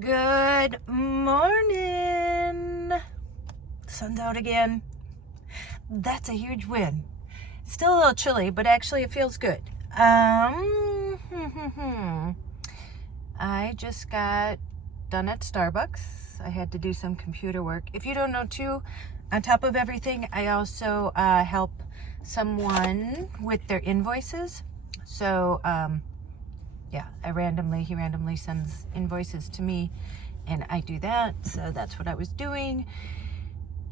Good morning. Sun's out again. That's a huge win. Still a little chilly, but actually it feels good. I just got done at Starbucks. I had to do some computer work. If you don't know too, on top of everything, I also help someone with their invoices. So, yeah, he randomly sends invoices to me and I do that. So that's what I was doing.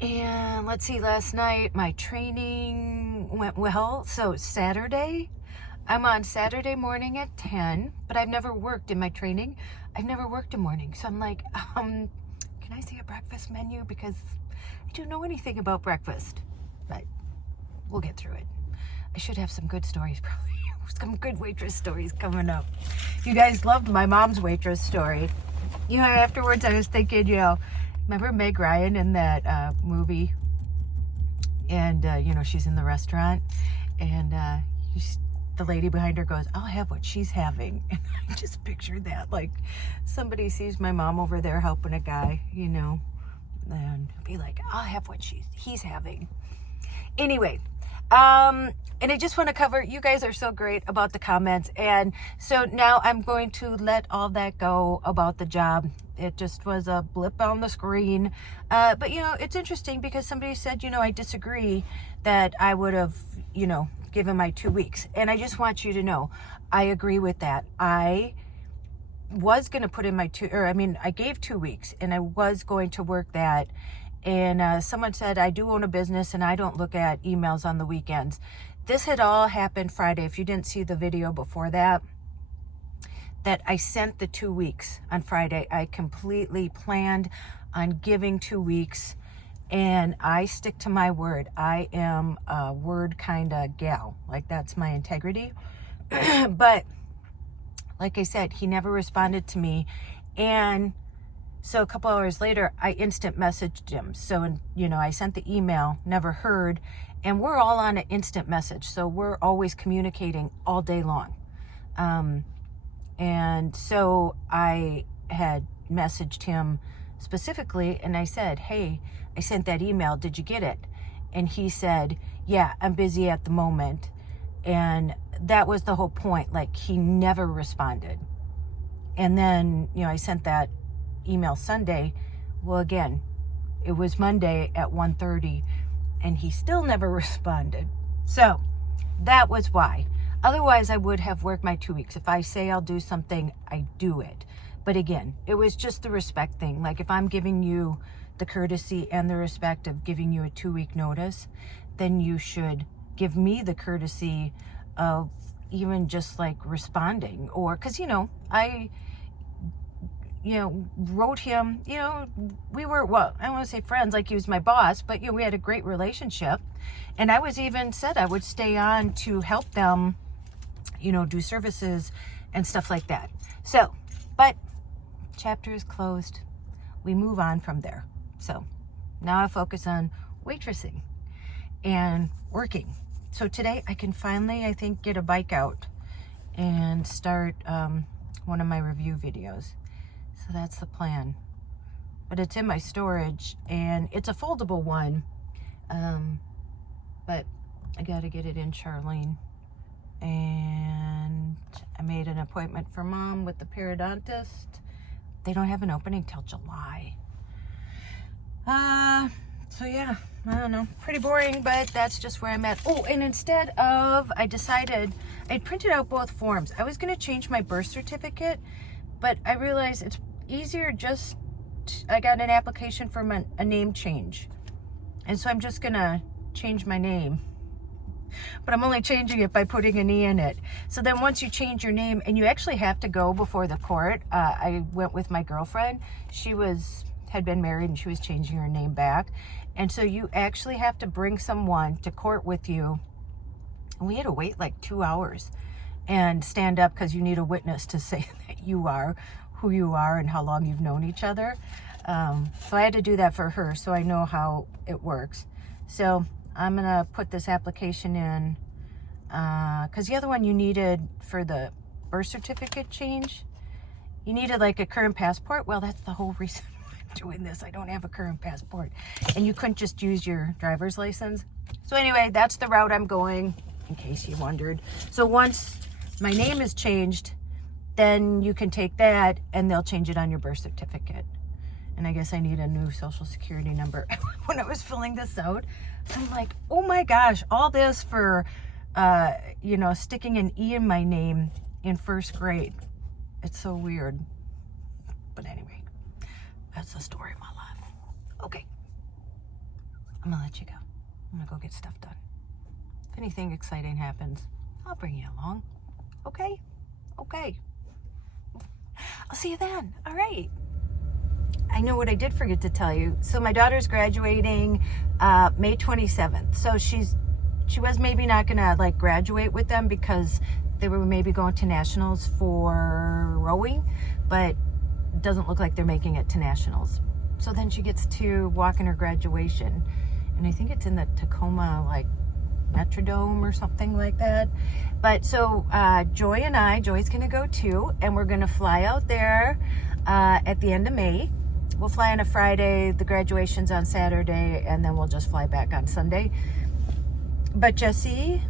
And let's see, last night my training went well. So Saturday, I'm on Saturday morning at 10, but I've never worked in my training. I've never worked in morning. So I'm like, can I see a breakfast menu? Because I don't know anything about breakfast, but we'll get through it. I should have some good stories probably. Some good waitress stories coming up. You guys loved my mom's waitress story. You know, afterwards I was thinking, remember Meg Ryan in that movie? And, she's in the restaurant and the lady behind her goes, I'll have what she's having. And I just pictured that. Like somebody sees my mom over there helping a guy, and be like, I'll have what he's having. Anyway, and I just want to cover, you guys are so great about the comments. And so now I'm going to let all that go about the job. It just was a blip on the screen. But, it's interesting because somebody said, I disagree that I would have, given my 2 weeks. And I just want you to know, I agree with that. I was going to put in I gave 2 weeks and I was going to work that. And someone said, I do own a business and I don't look at emails on the weekends. This had all happened Friday. If you didn't see the video before that I sent the 2 weeks on Friday. I completely planned on giving 2 weeks and I stick to my word. I am a word kind of gal. Like that's my integrity. But like I said, he never responded to me. And so a couple hours later, I instant messaged him. So, I sent the email, never heard, and we're all on an instant message. So we're always communicating all day long. And so I had messaged him specifically and I said, hey, I sent that email. Did you get it? And he said, yeah, I'm busy at the moment. And that was the whole point. Like he never responded. And then, I sent that email Sunday. Well, again, it was Monday at 1:30 and he still never responded. So that was why. Otherwise, I would have worked my 2 weeks. If I say I'll do something, I do it. But again, it was just the respect thing. Like if I'm giving you the courtesy and the respect of giving you a 2 week notice, then you should give me the courtesy of even just like responding. Or because, I wrote him, we were, well, I don't want to say friends, like he was my boss, but, we had a great relationship. And I was even said I would stay on to help them, do services and stuff like that. So, but chapter is closed. We move on from there. So now I focus on waitressing and working. So today I can finally, I think, get a bike out and start one of my review videos. So that's the plan. But it's in my storage and it's a foldable one. But I got to get it in Charlene. And I made an appointment for mom with the periodontist. They don't have an opening till July. So yeah, I don't know. Pretty boring, but that's just where I'm at. Oh, and instead of, I decided, I printed out both forms. I was going to change my birth certificate, but I realized it's easier I got an application for a name change. And so I'm just going to change my name. But I'm only changing it by putting an E in it. So then once you change your name, and you actually have to go before the court. I went with my girlfriend. She had been married and she was changing her name back. And so you actually have to bring someone to court with you. And we had to wait like 2 hours and stand up because you need a witness to say that you are who you are and how long you've known each other. So I had to do that for her so I know how it works. So I'm going to put this application in because the other one you needed for the birth certificate change, you needed like a current passport. Well, that's the whole reason I'm doing this. I don't have a current passport. And you couldn't just use your driver's license. So anyway, that's the route I'm going, in case you wondered. So once my name is changed, then you can take that and they'll change it on your birth certificate. And I guess I need a new social security number. When I was filling this out, I'm like, oh my gosh, all this for, you know, sticking an E in my name in first grade. It's so weird. But anyway, that's the story of my life. Okay, I'm gonna let you go. I'm gonna go get stuff done. If anything exciting happens, I'll bring you along. Okay? Okay. I'll see you then. All right. I know what I did forget to tell you. So my daughter's graduating May 27th. So she was maybe not gonna like graduate with them because they were maybe going to nationals for rowing, but it doesn't look like they're making it to nationals. So then she gets to walk in her graduation, and I think it's in the Tacoma like Metrodome or something like that. But so Joy's gonna go too, and we're gonna fly out there at the end of May. We'll fly on a Friday, the graduation's on Saturday, and then we'll just fly back on Sunday. But Jessie,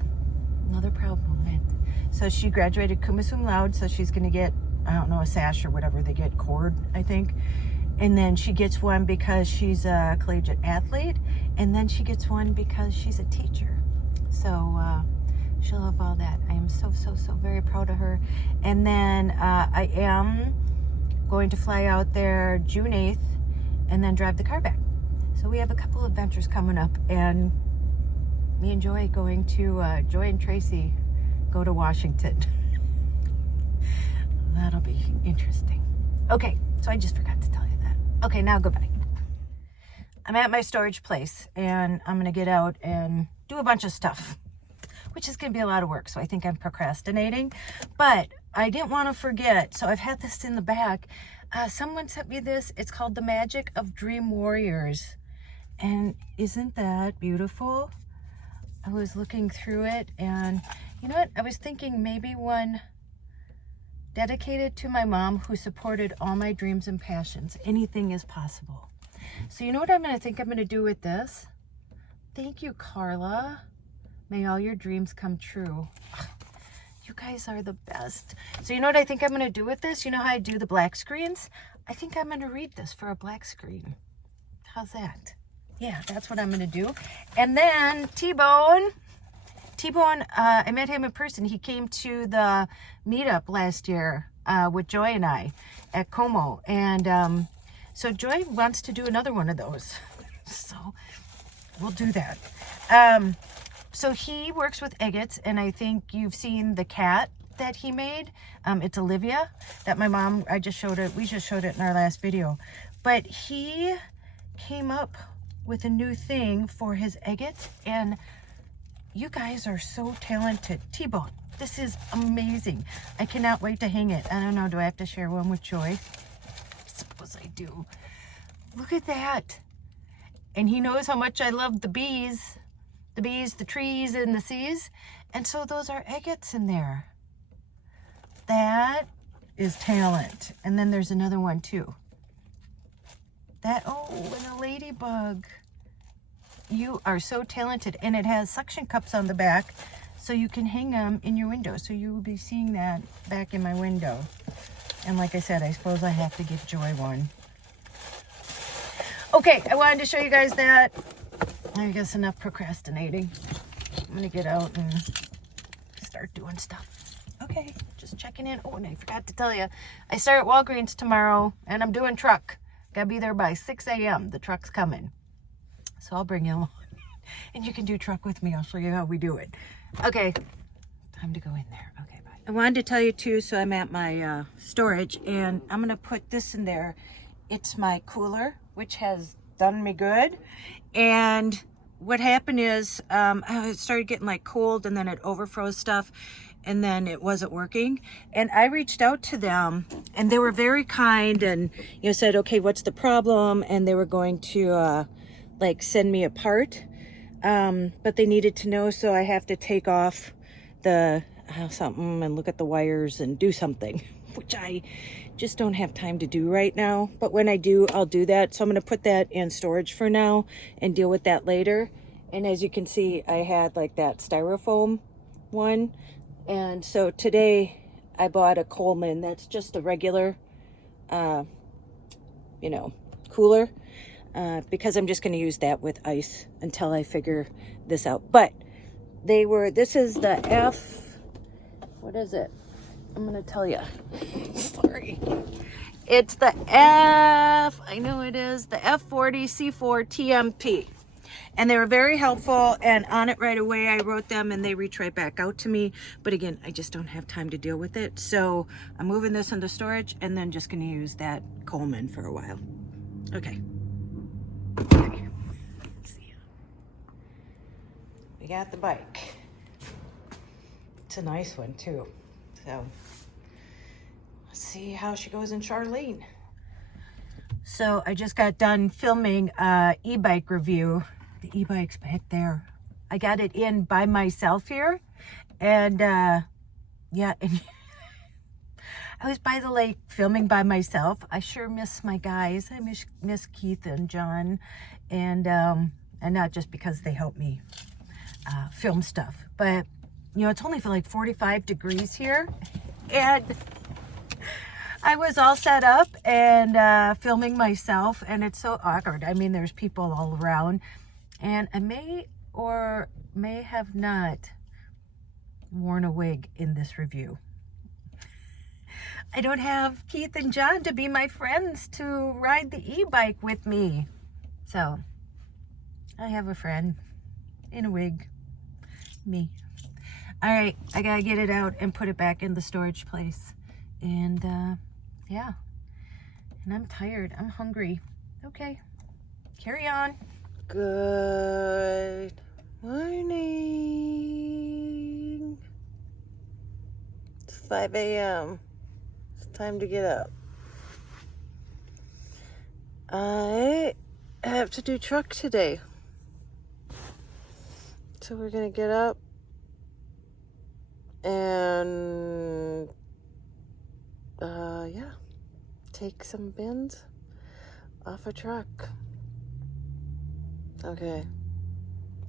another proud moment. So she graduated cum laude, so she's gonna get, I don't know, a sash or whatever they get, cord, I think. And then she gets one because she's a collegiate athlete, and then she gets one because she's a teacher. So she'll have all that. I am so very proud of her. And then I am going to fly out there June 8th and then drive the car back. So we have a couple of adventures coming up, and me and Joy going to, Joy and Tracey go to Washington. That'll be interesting. Okay, so I just forgot to tell you that. Okay, now goodbye. I'm at my storage place, and I'm gonna get out and do a bunch of stuff, which is gonna be a lot of work, so I think I'm procrastinating. But I didn't want to forget, so I've had this in the back. Someone sent me this. It's called The Magic of Dream Warriors. And isn't that beautiful? I was looking through it, and you know what? I was thinking maybe one dedicated to my mom, who supported all my dreams and passions. Anything is possible. So you know what I'm going to do with this? Thank you, Carla. May all your dreams come true. You guys are the best. So you know what I think I'm going to do with this? You know how I do the black screens? I think I'm going to read this for a black screen. How's that? Yeah, that's what I'm going to do. And then T-Bone, I met him in person. He came to the meetup last year with Joy and I at Como. And so Joy wants to do another one of those. So we'll do that. So he works with agates, and I think you've seen the cat that he made. It's Olivia, that my mom, we just showed it in our last video. But he came up with a new thing for his agates, and you guys are so talented. T-Bone, this is amazing. I cannot wait to hang it. I don't know, do I have to share one with Joy? I suppose I do. Look at that. And he knows how much I love the bees, the trees, and the seas. And so those are agates in there. That is talent. And then there's another one too. Oh, and a ladybug. You are so talented. And it has suction cups on the back, so you can hang them in your window. So you will be seeing that back in my window. And like I said, I suppose I have to give Joy one. Okay, I wanted to show you guys that. I guess enough procrastinating. I'm gonna get out and start doing stuff. Okay, just checking in. Oh, and I forgot to tell you, I start at Walgreens tomorrow, and I'm doing truck. Gotta be there by 6 a.m. The truck's coming. So I'll bring you along. And you can do truck with me. I'll show you how we do it. Okay, time to go in there. Okay, bye. I wanted to tell you too, so I'm at my storage, and I'm gonna put this in there. It's my cooler, which has done me good. And what happened is I started getting like cold, and then it overfroze stuff, and then it wasn't working. And I reached out to them, and they were very kind, and said, okay, what's the problem? And they were going to like send me a part, but they needed to know, so I have to take off the something and look at the wires and do something, which I just don't have time to do right now. But when I do, I'll do that. So I'm going to put that in storage for now and deal with that later. And as you can see, I had like that styrofoam one. And so today I bought a Coleman. That's just a regular, you know, cooler. Because I'm just going to use that with ice until I figure this out. But this is the what is it? I'm going to tell you. Sorry. It's the I know it is, the F40C4 TMP. And they were very helpful, and on it right away I wrote them and they reached right back out to me. But again, I just don't have time to deal with it. So I'm moving this into storage and then just going to use that Coleman for a while. Okay. Okay. Let's see. We got the bike. It's a nice one too. So let's see how she goes in Charlene. So I just got done filming e-bike review. The e-bike's back there. I got it in by myself here. And yeah, and I was by the lake filming by myself. I sure miss my guys. I miss Keith and John. And not just because they help me film stuff, but you know, it's only for like 45 degrees here. And I was all set up and filming myself, and it's so awkward. I mean, there's people all around, and I may or may have not worn a wig in this review. I don't have Keith and John to be my friends to ride the e-bike with me. So I have a friend in a wig, me. All right, I gotta get it out and put it back in the storage place. And yeah, and I'm tired, I'm hungry. Okay, carry on. Good morning. It's 5 a.m. It's time to get up. I have to do truck today. So we're gonna get up and yeah, take some bins off a truck. Okay,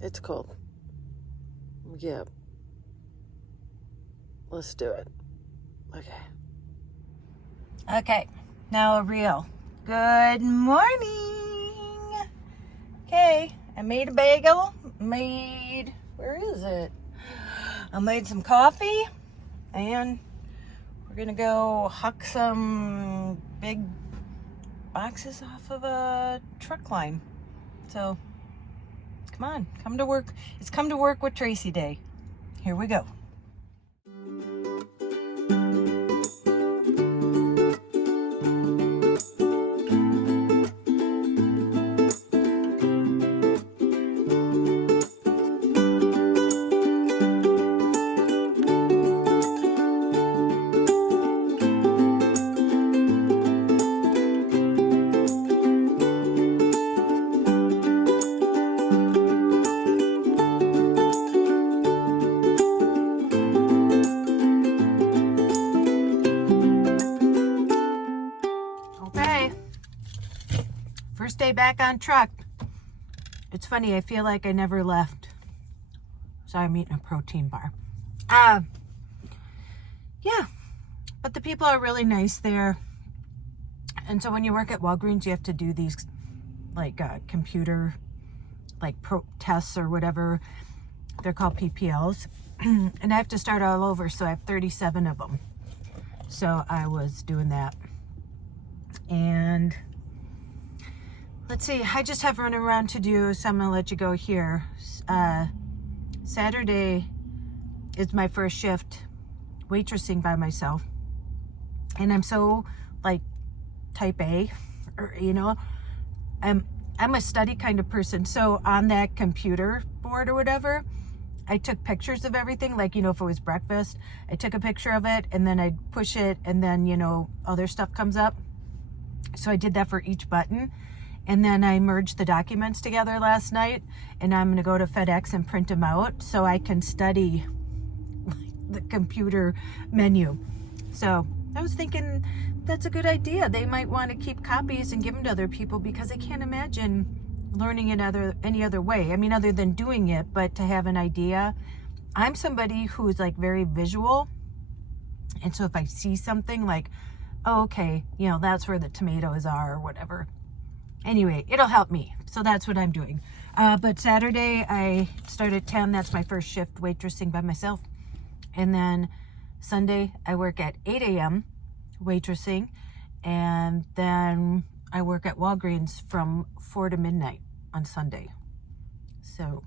it's cold. Yeah, let's do it. Okay, now a reel. Good morning. Okay, I made a bagel. Where is it? I made some coffee, and we're gonna go huck some big boxes off of a truck line. So come on, come to work. It's come to work with Tracey day. Here we go. First day back on truck. It's funny, I feel like I never left. So I'm eating a protein bar. Yeah, but the people are really nice there. And so when you work at Walgreens, you have to do these like computer like tests or whatever. They're called PPLs. And I have to start all over, so I have 37 of them. So I was doing that. And let's see, I just have running around to do, so I'm gonna let you go here. Saturday is my first shift waitressing by myself. And I'm so like type A, or, you know, I'm a study kind of person. So on that computer board or whatever, I took pictures of everything. Like, you know, if it was breakfast, I took a picture of it and then I'd push it and then, you know, other stuff comes up. So I did that for each button. And then I merged the documents together last night, and I'm gonna go to FedEx and print them out so I can study the computer menu. So I was thinking that's a good idea. They might want to keep copies and give them to other people, because I can't imagine learning any other way. I mean, other than doing it, but to have an idea. I'm somebody who's like very visual. And so if I see something like, oh, okay, you know, that's where the tomatoes are or whatever. Anyway, it'll help me. So that's what I'm doing. But Saturday I start at 10. That's my first shift waitressing by myself. And then Sunday I work at 8 a.m. waitressing. And then I work at Walgreens from 4 to midnight on Sunday. So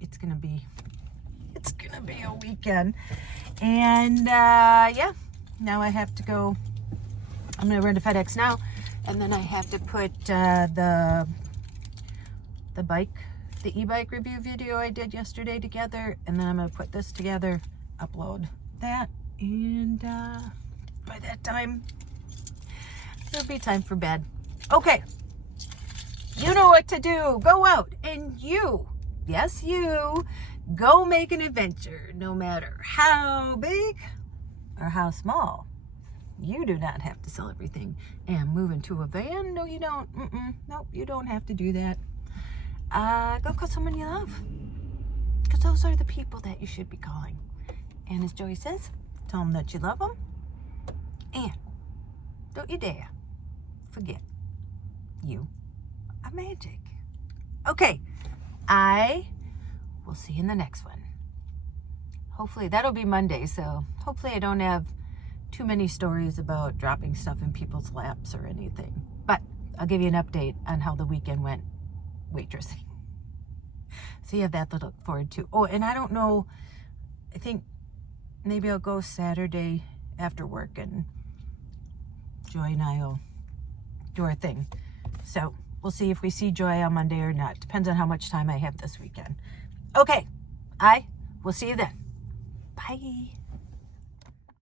it's gonna be a weekend. And yeah, now I have to go. I'm gonna run to FedEx now, and then I have to put the e-bike review video I did yesterday together, and then I'm gonna put this together, upload that, and by that time it'll be time for bed. Okay, you know what to do. Go out and yes, you go make an adventure, no matter how big or how small. You do not have to sell everything and move into a van. No, you don't. Nope, you don't have to do that. Go call someone you love, because those are the people that you should be calling. And as Joey says, tell them that you love them, and don't you dare forget you are magic. Okay, I will see you in the next one. Hopefully that'll be Monday, so hopefully I don't have too many stories about dropping stuff in people's laps or anything. But I'll give you an update on how the weekend went waitressing. So you have that to look forward to. Oh, and I don't know, I think maybe I'll go Saturday after work, and Joy and I will do our thing. So we'll see if we see Joy on Monday or not. Depends on how much time I have this weekend. Okay, I will see you then. Bye.